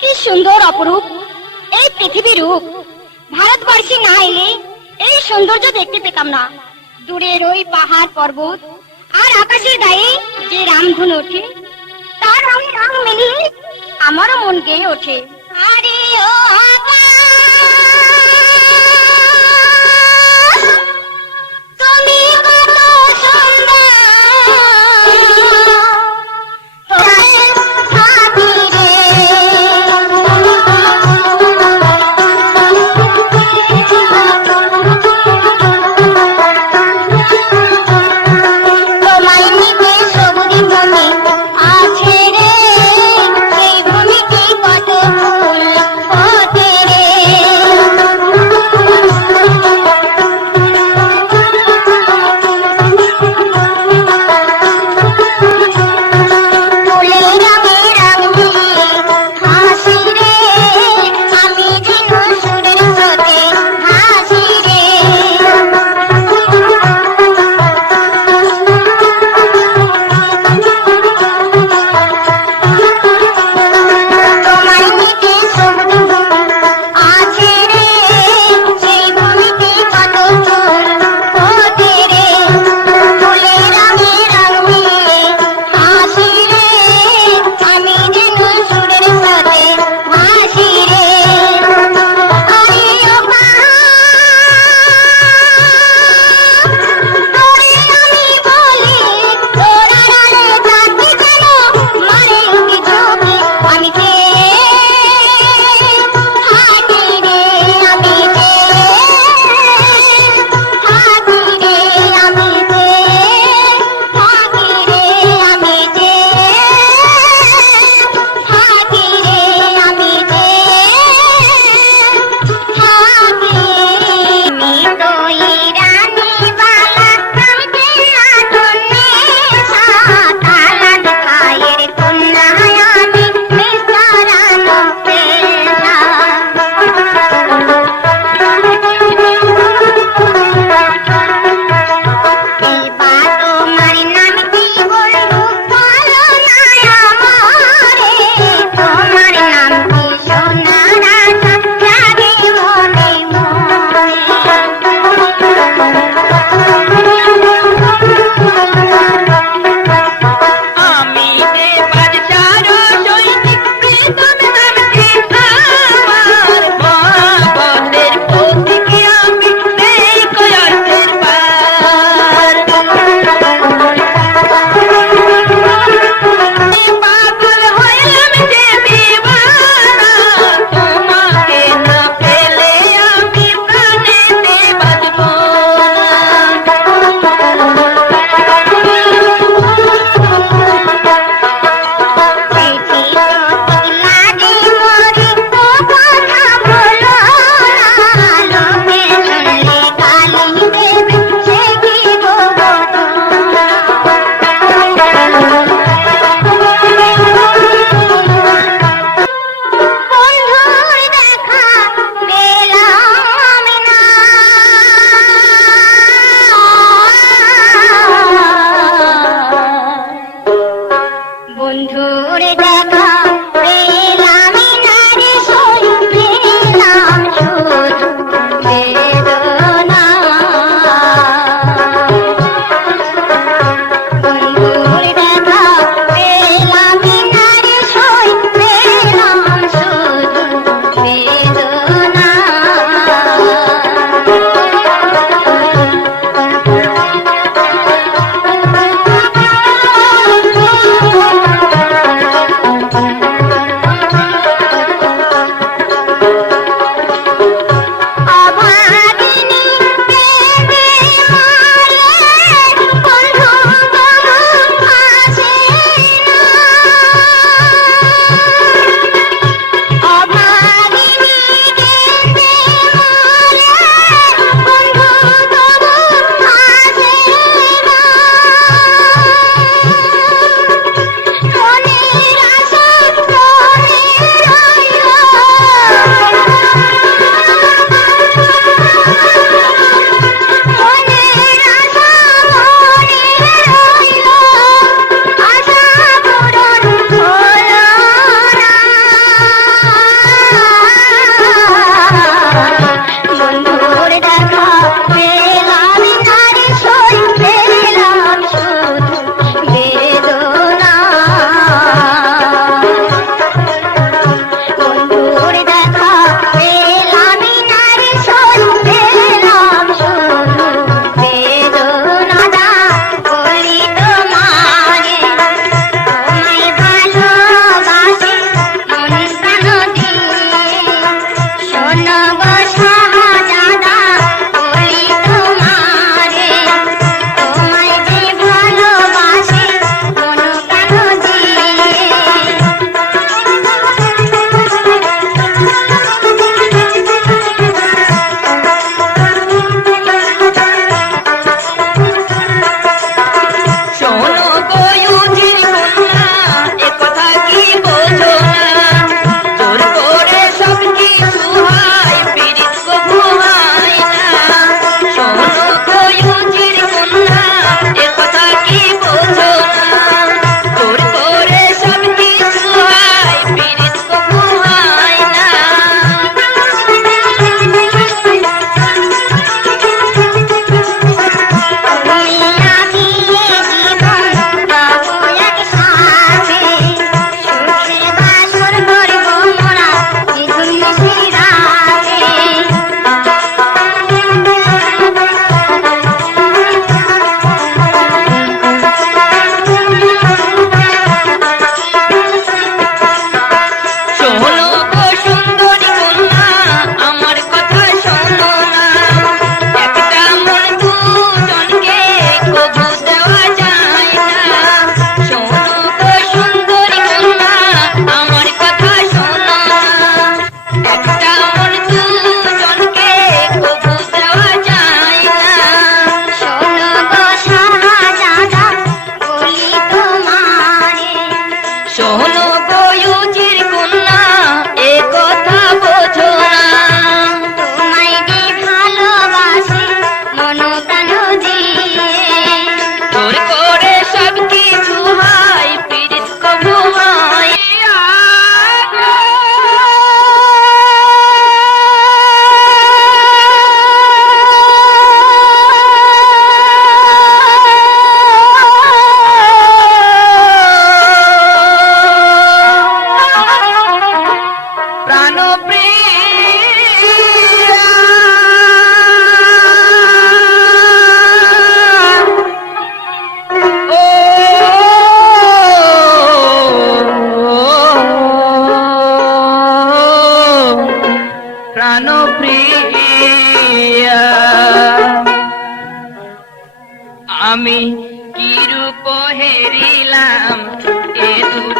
কি সুন্দর অপরূপ। এই পৃথিবী রূপ। ভারতবর্ষে না এলে এই সৌন্দর্য দেখতে পেতাম না। দূরের ওই পাহাড় পর্বত আর আকাশের গায়ে যে রামধুন ওঠে, তার রঙে রং মিলিয়ে আমারও মন গেয়ে ওঠে।